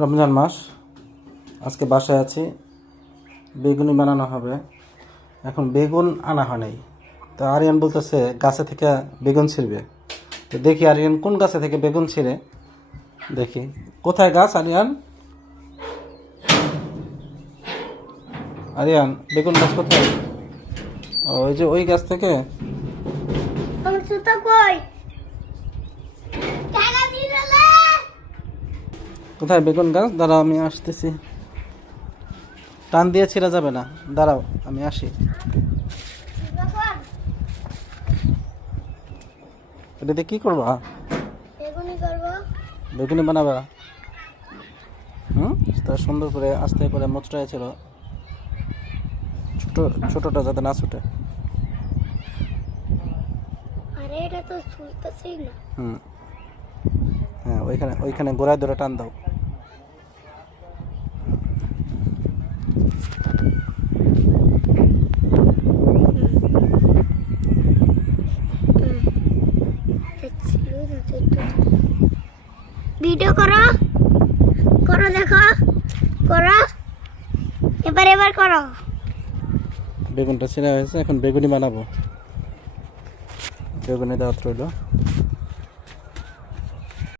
রমজান মাস, আজকে বাসায় আছি, বেগুনি বানানো হবে। এখন বেগুন আনা হয় নাই, তো আরিয়ান বলতেছে গাছে থেকে বেগুন ছিঁড়বে। তো দেখি আরিয়ান কোন গাছে থেকে বেগুন ছিঁড়ে, দেখি কোথায় গাছ। আরিয়ান, আরিয়ান বেগুন গাছ কোথায়? ওই যে ওই গাছ থেকে। কোথায় বেগুন গাছ? দাঁড়াও, আমি আসতেছি। টান দিয়ে ছিঁড়া যাবে না, দাঁড়াও আমি আসি। এটাতে কি করবা? বেগুনি বানাবা? তা সুন্দর করে আস্তে করে মোচড়ায় ছিল, ছোটটা যাতে না ছুটে। হ্যাঁ, ওইখানে গোড়ায় ধরে টান দাও। ভিডিও করো করো, দেখো করো, এবার করো। বেগুনটা ছিঁড়া হয়েছে, এখন বেগুনি বানাবো। বেগুনি দাওয়াত রইল।